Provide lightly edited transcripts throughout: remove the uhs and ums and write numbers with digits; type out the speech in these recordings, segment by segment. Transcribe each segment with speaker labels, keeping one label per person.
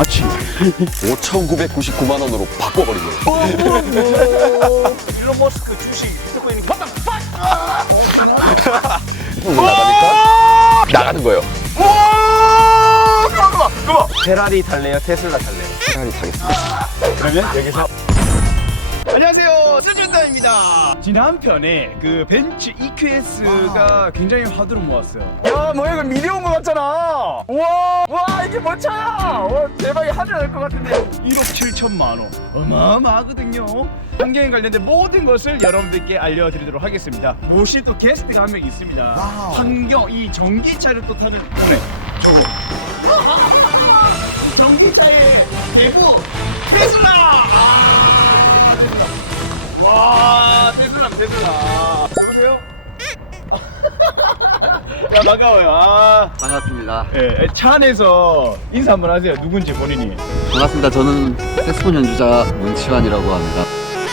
Speaker 1: 마치
Speaker 2: 5,999만 원으로 바꿔버린 거예요.
Speaker 1: 일론 머스크 주식 비트코인
Speaker 2: 나가니까 나가는 거예요.
Speaker 1: 그거 페라리 탈래요? 테슬라 탈래요?
Speaker 2: 페라리 타겠습니다.
Speaker 1: 그러면 여기서 안녕하세요, 스준다입니다. 지난 편에 그 벤츠 EQS가 굉장히 화두를 모았어요. 야, 뭐야 이거 미리 온 거 같잖아. 우와, 와 이게 뭔 차야? 와, 대박이 하늘 날 것 같은데. 1억 7천만 원, 어마어마하거든요. 환경에 관련된 모든 것을 여러분들께 알려드리도록 하겠습니다. 모실 또 게스트가 한 명 있습니다. 환경, 이 전기차를 또 타는 분에 저거. 전기차의 대부 테슬라. 와, 테슬라. 여보세요? 야, 반가워요. 아,
Speaker 2: 반갑습니다.
Speaker 1: 예, 차 안에서 인사 한번 하세요. 누군지 본인이.
Speaker 2: 반갑습니다. 저는 색소폰 연주자 문치환이라고 합니다.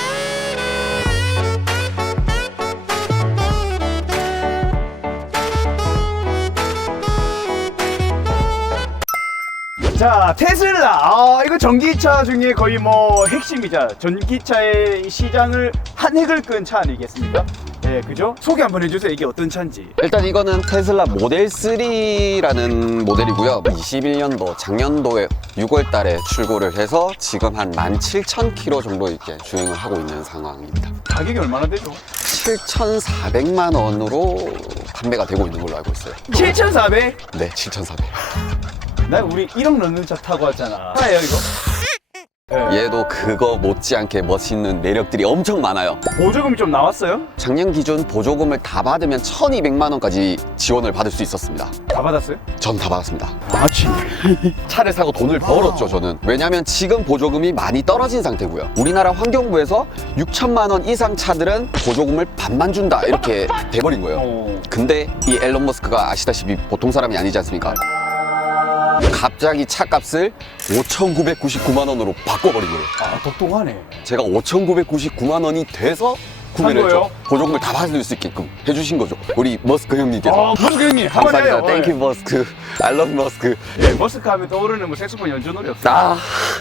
Speaker 1: 자, 테슬라. 아, 이거 전기차 중에 거의 뭐 핵심이자 전기차의 시장을 한 획을 끈 차 아니겠습니까? 네, 그죠? 소개 한번 해주세요. 이게 어떤 차인지.
Speaker 2: 일단 이거는 테슬라 모델 3라는 모델이고요. 21년도 작년도에 6월 달에 출고를 해서 지금 한 17,000km 정도 이렇게 주행을 하고 있는 상황입니다.
Speaker 1: 가격이 얼마나 되죠?
Speaker 2: 7,400만 원으로 판매가 되고 있는 걸로 알고 있어요.
Speaker 1: 7,400?
Speaker 2: 네, 7,400.
Speaker 1: 나 우리 1억 넘는 차 타고 왔잖아. 차예요, 이거? 네.
Speaker 2: 얘도 그거 못지않게 멋있는 매력들이 엄청 많아요.
Speaker 1: 보조금이 좀 나왔어요?
Speaker 2: 작년 기준 보조금을 다 받으면 1,200만 원까지 지원을 받을 수 있었습니다.
Speaker 1: 다 받았어요?
Speaker 2: 전 다 받았습니다.
Speaker 1: 마치.
Speaker 2: 차를 사고 돈을 벌었죠, 저는. 왜냐면 지금 보조금이 많이 떨어진 상태고요. 우리나라 환경부에서 6천만 원 이상 차들은 보조금을 반만 준다 이렇게 돼버린 거예요. 근데 이 앨런 머스크가 아시다시피 보통 사람이 아니지 않습니까? 갑자기 차값을 5,999만 원으로 바꿔버린 거예요.
Speaker 1: 아, 똑똑하네.
Speaker 2: 제가 5,999만 원이 돼서 구매를
Speaker 1: 산 거예요?
Speaker 2: 했죠. 보조금을 다 받을 수 있게끔 해주신 거죠. 우리 머스크 형님께서.
Speaker 1: 아, 머스크 형님. 한번 해요.
Speaker 2: 감사합니다. 땡큐 머스크. I love 머스크.
Speaker 1: 예, 머스크 하면 떠오르는 뭐 색소폰 연주 노래 없어?
Speaker 2: 아.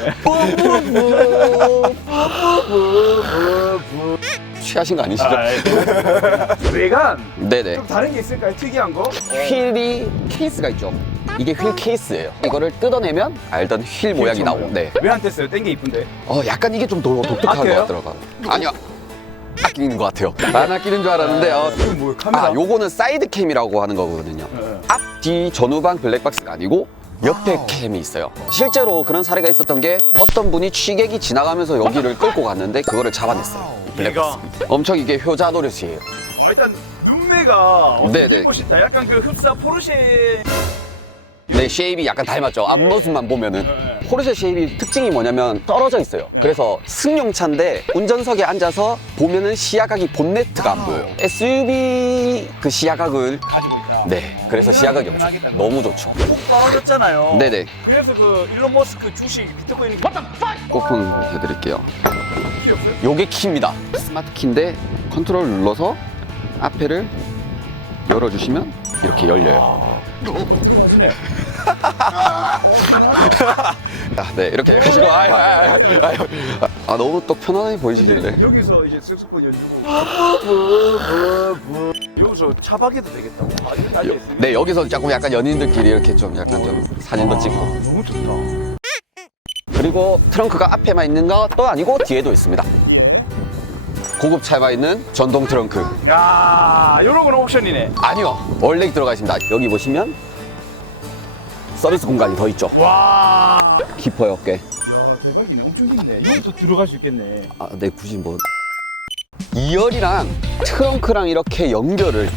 Speaker 2: 취하신 거 아니시죠?
Speaker 1: 외관
Speaker 2: 네네.
Speaker 1: 좀 다른 게 있을까요? 특이한 거?
Speaker 2: 휠이 케이스가 있죠. 이게 휠 케이스예요. 이거를 뜯어내면 알던 휠 모양이 나오고. 네.
Speaker 1: 왜 안 뗐어요? 땡 게 이쁜데.
Speaker 2: 약간 이게 좀 더 독특한
Speaker 1: 아껴요?
Speaker 2: 것 같더라고요. 아니요. 아끼는 것 같아요. 안 아끼는 줄 알았는데.
Speaker 1: 이거 뭐예요? 카메라?
Speaker 2: 요거는 사이드 캠이라고 하는 거거든요.
Speaker 1: 네.
Speaker 2: 앞, 뒤, 전후방 블랙박스가 아니고 옆에 캠이 있어요. 실제로 그런 사례가 있었던 게 어떤 분이 취객이 지나가면서 여기를 끌고 갔는데 그거를 잡아냈어요. 블랙박스. 엄청 이게 효자 노릇이에요.
Speaker 1: 일단 눈매가
Speaker 2: 네네.
Speaker 1: 멋있다. 약간 그 흡사 포르쉐.
Speaker 2: 네, 쉐입이 약간 닮았죠. 앞모습만 보면은. 포르쉐 쉐입이 특징이 뭐냐면 떨어져 있어요. 그래서 승용차인데 운전석에 앉아서 보면은 시야각이 본네트가 안 보여요. SUV 그 시야각을
Speaker 1: 가지고 있다.
Speaker 2: 네, 그래서 시야각이 없죠. 너무 좋죠.
Speaker 1: 훅 떨어졌잖아요.
Speaker 2: 네네.
Speaker 1: 그래서 그 일론 머스크 주식 비트코인
Speaker 2: 오픈해드릴게요.
Speaker 1: 키 없어요?
Speaker 2: 요게 키입니다. 스마트 키인데 컨트롤 눌러서 앞에를 열어주시면 이렇게 열려요.
Speaker 1: 네.
Speaker 2: 네, 이렇게 해가지고 너무 또 편안해 보이시길래.
Speaker 1: 여기서 이제 색소폰 연주고 여기서 차박해도 되겠다. 아, 이거 다 있습니다.
Speaker 2: 네, 여기서 조금 약간 연인들끼리 이렇게 좀 약간 좀 사진도 찍고.
Speaker 1: 너무 좋다.
Speaker 2: 그리고 트렁크가 앞에만 있는 것도 아니고 뒤에도 있습니다. 고급차에만 있는 전동 트렁크.
Speaker 1: 야, 요런 건 옵션이네.
Speaker 2: 아니요, 원래 들어가 있습니다. 여기 보시면 서비스 공간이 더 있죠.
Speaker 1: 와.
Speaker 2: 깊어요, 꽤.
Speaker 1: 야, 대박이네. 엄청 깊네. 여기도 들어갈 수 있겠네.
Speaker 2: 네, 굳이 뭐 2열이랑 트렁크랑 이렇게 연결을.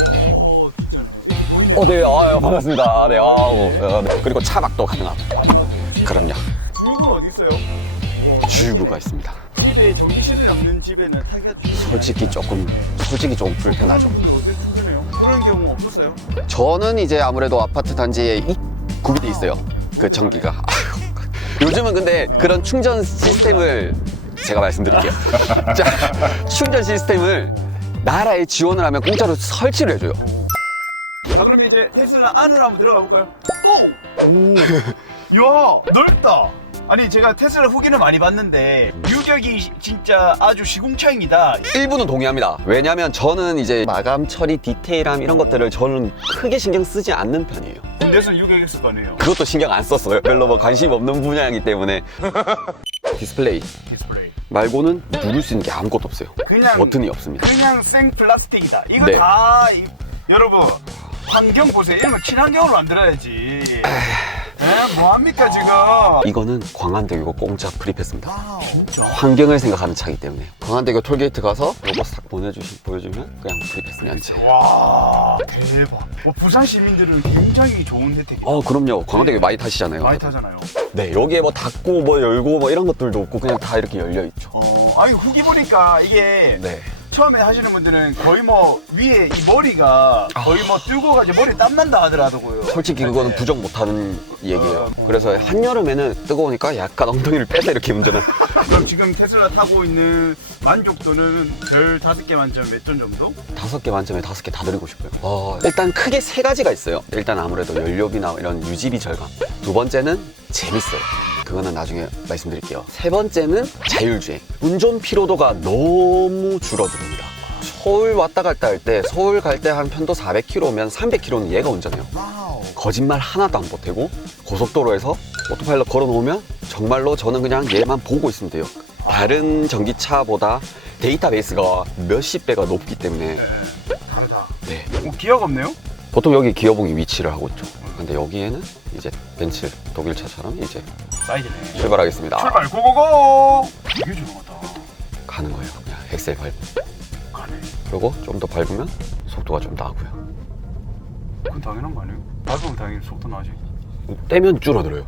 Speaker 1: 진짜.
Speaker 2: 네, 반갑습니다. 네, 네. 그리고 차박도 가능하고. 그럼요.
Speaker 1: 주유구는 어디 있어요?
Speaker 2: 주유구가 있습니다.
Speaker 1: 집에 전기실이 없는 집에는 타기가
Speaker 2: 솔직히 조금 불편하죠.
Speaker 1: 분들 어디서 충전해요? 그런 경우 없었어요?
Speaker 2: 저는 이제 아무래도 아파트 단지에 입구비 돼 있어요. 그 전기가. 아유, 요즘은 근데 그런 충전 시스템을 제가 말씀드릴게요. 자, 충전 시스템을 나라에 지원을 하면 공짜로 설치를 해줘요.
Speaker 1: 자, 그러면 이제 테슬라 안으로 한번 들어가 볼까요? 고! 오. 야, 넓다. 아니, 제가 테슬라 후기는 많이 봤는데 유격이 진짜 아주 시궁창이다.
Speaker 2: 일부는 동의합니다. 왜냐면 저는 이제 마감 처리 디테일함 이런 것들을 저는 크게 신경 쓰지 않는 편이에요.
Speaker 1: 군대에서는 유격했을 거 아니에요?
Speaker 2: 그것도 신경 안 썼어요. 별로 뭐 관심 없는 분야이기 때문에. 디스플레이
Speaker 1: 디스플레이.
Speaker 2: 말고는 누를 수 있는 게 아무것도 없어요.
Speaker 1: 그냥
Speaker 2: 버튼이 없습니다.
Speaker 1: 그냥 생 플라스틱이다. 이거
Speaker 2: 네.
Speaker 1: 다 여러분 환경 보세요. 이런 거 친환경으로 만들어야지. 뭐합니까 지금?
Speaker 2: 이거는 광안대교가 공짜 프리패스입니다.
Speaker 1: 와우. 진짜?
Speaker 2: 환경을 생각하는 차이기 때문에 광안대교 톨게이트 가서 요거 싹 보여주면 그냥 프리패스 면제.
Speaker 1: 와 대박. 부산 시민들은 굉장히 좋은 혜택이야.
Speaker 2: 그럼요. 광안대교 많이 타시잖아요.
Speaker 1: 많이 타잖아요.
Speaker 2: 네, 여기에 뭐 닫고 뭐 열고 뭐 이런 것들도 없고 그냥 다 이렇게 열려 있죠.
Speaker 1: 아니 후기 보니까 이게
Speaker 2: 네.
Speaker 1: 처음에 하시는 분들은 거의 뭐 위에 이 머리가 거의 뭐 뜨고 가지고 머리 땀 난다 하더라고요.
Speaker 2: 솔직히 그거는 부정 못하는 얘기예요.
Speaker 1: 어.
Speaker 2: 그래서 한여름에는 뜨거우니까 약간 엉덩이를 빼서 이렇게 운전을.
Speaker 1: 그럼 지금 테슬라 타고 있는 만족도는 별 5개 만점 몇 점 정도?
Speaker 2: 5개 만점에 5개 다 드리고 싶어요. 일단 크게 3가지가 있어요. 일단 아무래도 연료비나 이런 유지비 절감. 두 번째는 재밌어요. 그거는 나중에 말씀드릴게요. 세 번째는 자율주행. 운전 피로도가 너무 줄어듭니다. 서울 왔다 갔다 할 때 서울 갈 때 한 편도 400km면 300km는 얘가 운전해요.
Speaker 1: 와우.
Speaker 2: 거짓말 하나도 안 보태고 고속도로에서 오토파일럿 걸어놓으면 정말로 저는 그냥 얘만 보고 있으면 돼요. 다른 전기차보다 데이터베이스가 몇십 배가 높기 때문에.
Speaker 1: 다르다.
Speaker 2: 네.
Speaker 1: 기어가 없네요?
Speaker 2: 보통 여기 기어봉이 위치를 하고 있죠. 근데 여기에는 이제 벤츠 독일차처럼 이제
Speaker 1: 사이드네.
Speaker 2: 출발하겠습니다.
Speaker 1: 출발 고고고. 되게 조용하다.
Speaker 2: 가는 거예요. 그냥 엑셀 밟고.
Speaker 1: 가네.
Speaker 2: 그리고 좀 더 밟으면 속도가 좀 나고요.
Speaker 1: 그건 당연한 거 아니에요? 밟으면 당연히 속도 나지.
Speaker 2: 떼면 줄어들어요.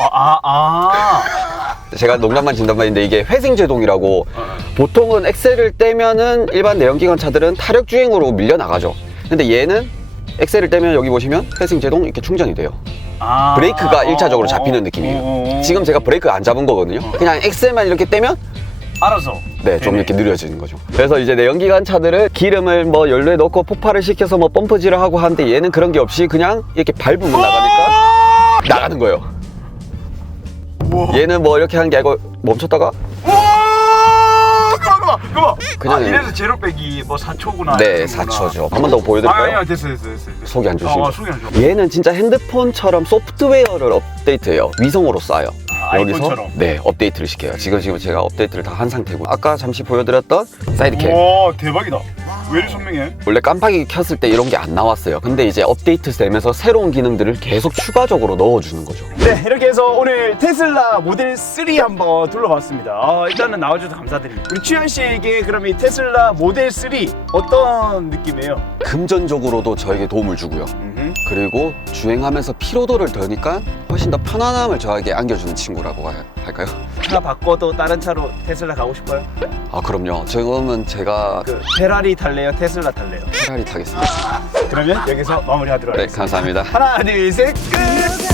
Speaker 2: 제가 농담만 진담만인데 이게 회생제동이라고 보통은 엑셀을 떼면은 일반 내연기관 차들은 타력 주행으로 밀려 나가죠. 근데 얘는 엑셀을 떼면 여기 보시면 회생제동 이렇게 충전이 돼요. 브레이크가 1차적으로 잡히는 느낌이에요. 지금 제가 브레이크 안 잡은 거거든요. 그냥 엑셀만 이렇게 떼면
Speaker 1: 알아서.
Speaker 2: 네, 좀 이렇게 느려지는 거죠. 그래서 이제 내연기관 차들은 기름을 뭐 연료에 넣고 폭발을 시켜서 뭐 펌프질을 하고 하는데 얘는 그런 게 없이 그냥 이렇게 밟으면 나가니까 나가는 거예요. 얘는 뭐 이렇게 하는 게 아니고 멈췄다가
Speaker 1: 그만.
Speaker 2: 그냥
Speaker 1: 이래서 제로 빼기 뭐 4초구나.
Speaker 2: 네, 4초죠. 한 번 더 보여드릴까요?
Speaker 1: 아니야, 됐어.
Speaker 2: 속이 안 좋으시죠?
Speaker 1: 속이 안 좋아.
Speaker 2: 얘는 진짜 핸드폰처럼 소프트웨어를 업데이트해요. 위성으로 쏴요. 여기서
Speaker 1: 아이폰처럼.
Speaker 2: 네, 업데이트를 시켜요. 지금 제가 업데이트를 다 한 상태고 아까 잠시 보여드렸던 사이드캠.
Speaker 1: 와, 대박이다. 왜 이리 선명해?
Speaker 2: 원래 깜빡이 켰을 때 이런 게 안 나왔어요. 근데 이제 업데이트 되면서 새로운 기능들을 계속 추가적으로 넣어주는 거죠.
Speaker 1: 네, 이렇게 해서 오늘 테슬라 모델 3 한번 둘러봤습니다. 일단은 나와주셔서 감사드립니다. 우리 추현 씨에게 그럼 이 테슬라 모델 3 어떤 느낌이에요?
Speaker 2: 금전적으로도 저에게 도움을 주고요. 그리고 주행하면서 피로도를 덜니까 훨씬 더 편안함을 저에게 안겨주는 친구라고 할까요?
Speaker 1: 차 바꿔도 다른 차로 테슬라 가고 싶어요?
Speaker 2: 아, 그럼요. 지금은 제가
Speaker 1: 페라리 탈래요? 테슬라 탈래요?
Speaker 2: 페라리 타겠습니다.
Speaker 1: 그러면 여기서 마무리하도록
Speaker 2: 네,
Speaker 1: 하겠습니다.
Speaker 2: 감사합니다.
Speaker 1: 하나, 둘, 셋, 끝!